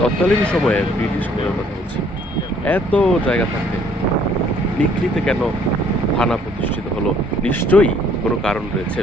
তৎকালীন সময়ে ব্রিটিশ আমলের কথা বলছি, এত জায়গা থাকতে নিকলিতে কেন থানা প্রতিষ্ঠিত হলো? নিশ্চয়ই কোনো কারণ রয়েছে।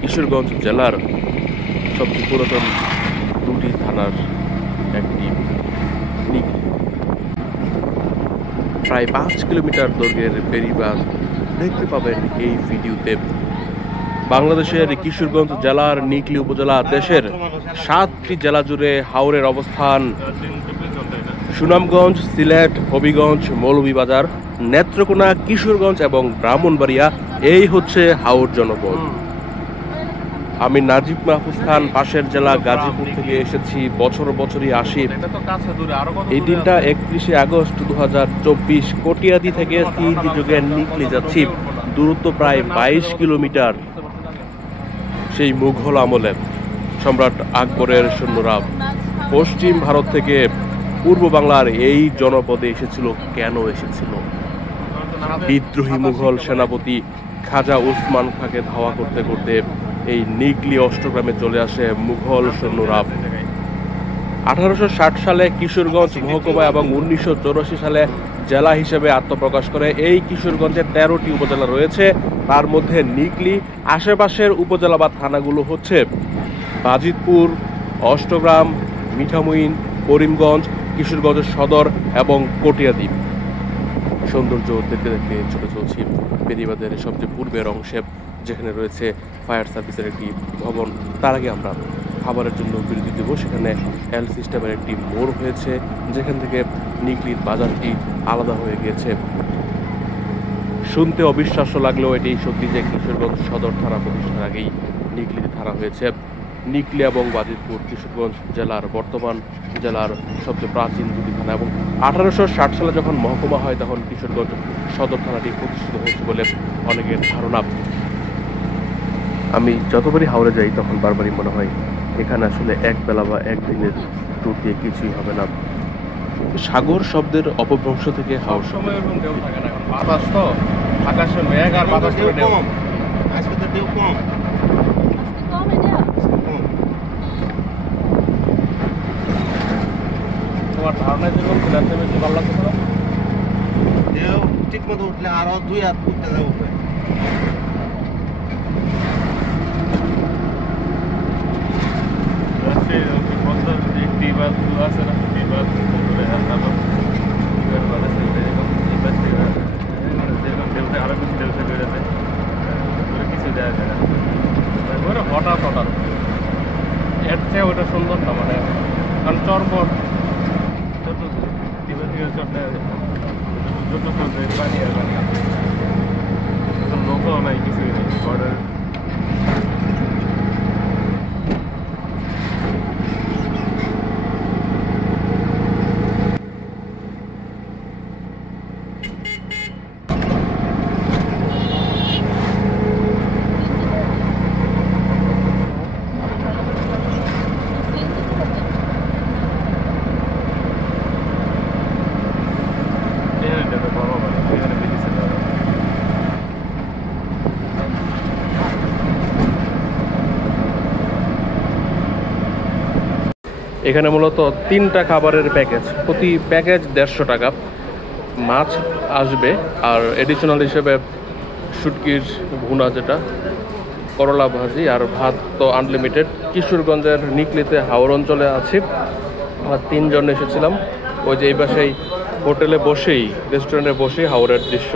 কিশোরগঞ্জ জেলার সবচেয়ে পুরাতন দুটি থানার একটি নিকলি। প্রায় 5 কিলোমিটার দৈর্ঘ্যের বেড়িবাঁধ দেখতে পাবেন এই ভিডিওতে। বাংলাদেশের কিশোরগঞ্জ জেলার নিকলি উপজেলা। দেশের 7টি জেলা জুড়ে হাওরের অবস্থান। সুনামগঞ্জ, সিলেট, হবিগঞ্জ, মৌলভীবাজার, নেত্রকোনা, কিশোরগঞ্জ এবং ব্রাহ্মণবাড়িয়া এই হচ্ছে হাওর জনপদ। আমি নাজিব মাহফুজ খান, পাশের জেলা গাজীপুর থেকে এসেছি। বছরই আসি। এই দিনটা 31শে আগস্ট 2024। কটিয়াদি থেকে সিএনজি যোগে নিকলি যাচ্ছি। দূরত্ব প্রায় 22 কিলোমিটার। সেই মুঘল আমলে সম্রাট আকবরের সৈন্যরা পশ্চিম ভারত থেকে পূর্ব বাংলার এই জনপদে এসেছিল। কেন এসেছিল? বিদ্রোহী মুঘল সেনাপতি খাজা উসমান খাঁকে ধাওয়া করতে করতে এই নিকলি অষ্টগ্রামে চলে আসে মুঘল সৈন্যরা। 1860 সালে কিশোরগঞ্জ মহকুমা এবং 1984 সালে জেলা হিসেবে আত্মপ্রকাশ করে। এই কিশোরগঞ্জে 13টি উপজেলা রয়েছে, তার মধ্যে নিকলি। আশেপাশের উপজেলা বা থানাগুলো হচ্ছে বাজিতপুর, অষ্টগ্রাম, মিঠামইন, করিমগঞ্জ, কিশোরগঞ্জের সদর এবং কটিয়াদি। সৌন্দর্য দেখতে দেখতে চলে চলছি বেড়িবাঁধের সবচেয়ে পূর্বের অংশে, যেখানে রয়েছে ফায়ার সার্ভিসের একটি ভবন। তার আগে আমরা খাবারের জন্য বিরতি দেব। সেখানে এল সিস্টেমের একটি মোড় হয়েছে, যেখান থেকে নিকলির বাজারটি আলাদা হয়ে গিয়েছে। শুনতে অবিশ্বাস্য লাগলেও এটি সত্যি যে কিশোরগঞ্জ সদর থানা প্রতিষ্ঠার আগেই নিকলিতে থানা হয়েছে। নিকলি এবং বাজিতপুর কিশোরগঞ্জ জেলার বর্তমান জেলার সবচেয়ে প্রাচীন দুটি থানা, এবং 1860 সালে যখন মহকুমা হয় তখন কিশোরগঞ্জ সদর থানাটি প্রতিষ্ঠিত হয়েছে বলে অনেকের ধারণা। আমি যতবারই হাওড়ে যাই তখন বারবারই মনে হয় এখানে আসলে এক বেলা বা একদিনের ট্যুর দিয়ে কিছুই হবে না। সাগর শব্দের অপভ্রংশ থেকে হাওড় শব্দ। বাতাস তো আকাশে মেঘ আর বাতাস কম। আজকে তো ঢেউ কম। তোমার ধারণা ছিল ফিলাতে বেশি ভালো লাগতো না? ঢেউ ঠিক মতো উঠলে আরো 2 হাত উঠতে যাবো। হঠাৎ হঠাৎ এর চেয়ে ওটা সুন্দর না, মানে কারণ চরপর পানি আর পানি লোকও নাই, কিছুই নেই। এখানে মূলত 3টা খাবারের প্যাকেজ, প্রতি প্যাকেজ 150 টাকা। মাছ আসবে আর এডিশনাল হিসেবে শুটকির ভুনা, যেটা করলা ভাজি, আর ভাত তো আনলিমিটেড। কিশোরগঞ্জের নিকলিতে হাওর অঞ্চলে আছি, আমরা 3 জন এসেছিলাম। ওই যে এই পাশেই হোটেলে বসেই, রেস্টুরেন্টে বসেই হাওরের দৃশ্য।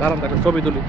দাঁড়ান একটা ছবি তুলি।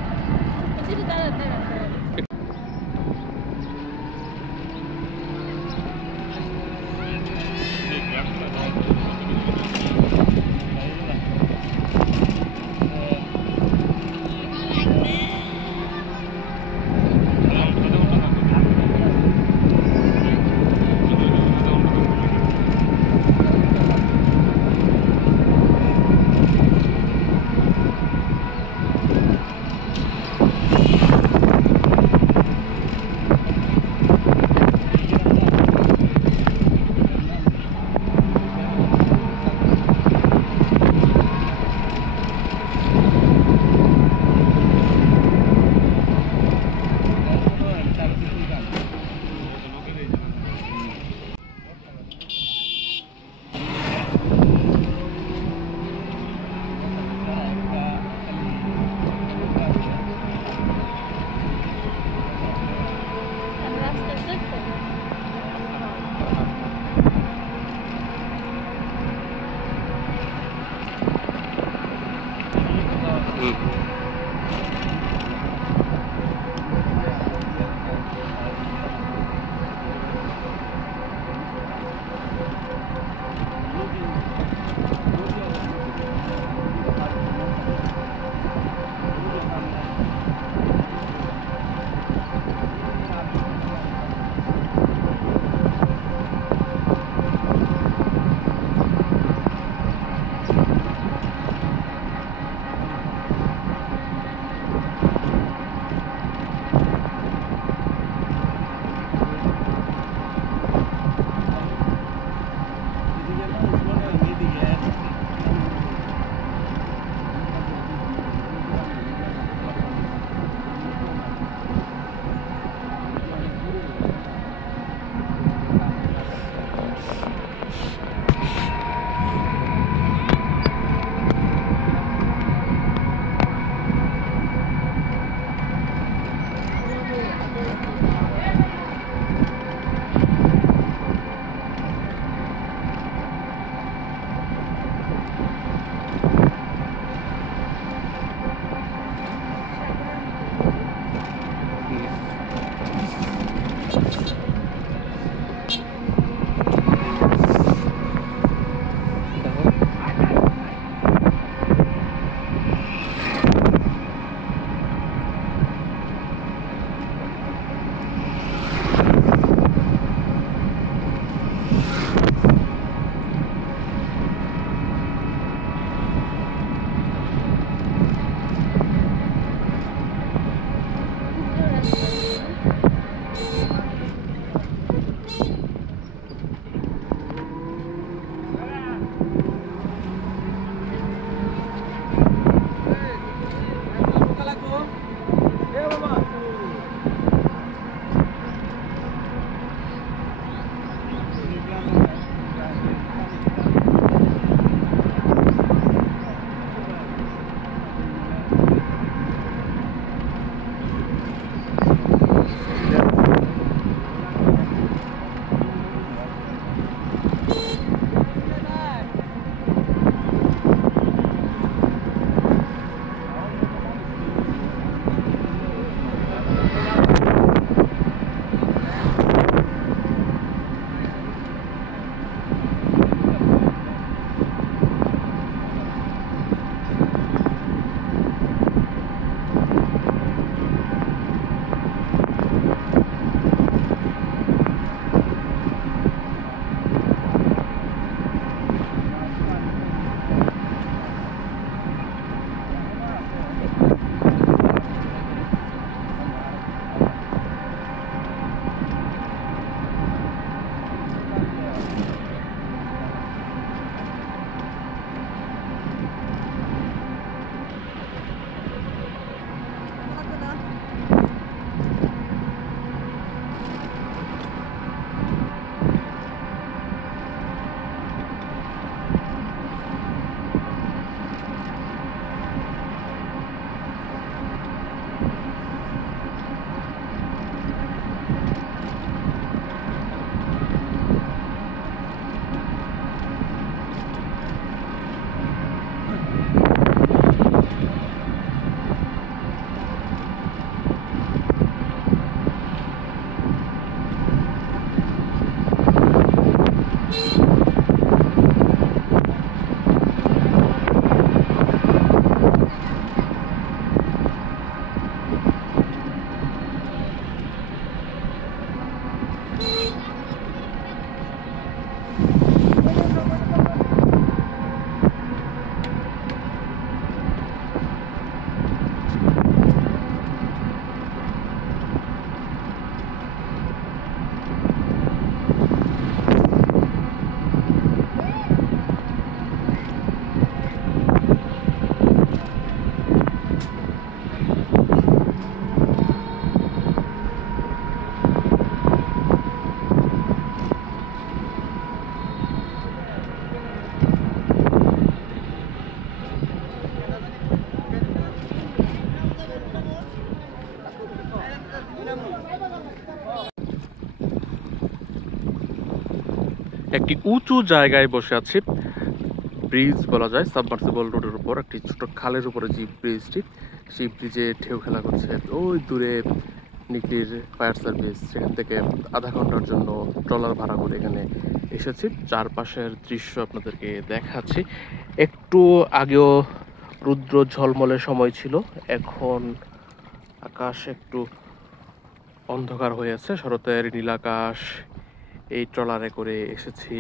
একটি উঁচু জায়গায় বসে আছি, ব্রিজ বলা যায়, সাবমার্সিবল রোডের উপর একটি ছোট খালের উপরে যে ব্রিজটি, সেই ব্রিজে ঢেউ খেলা করছে। ওই দূরে নিকলির ফায়ার সার্ভিস, সেখান থেকে আধা ঘন্টার জন্য ট্রলার ভাড়া করে এখানে এসেছি। চারপাশের দৃশ্য আপনাদেরকে দেখাচ্ছি। একটু আগেও রুদ্র ঝলমলে সময় ছিল, এখন আকাশ একটু অন্ধকার হয়ে আছে। শরতের নীলাকাশ, এই ট্রলারে করে এসেছি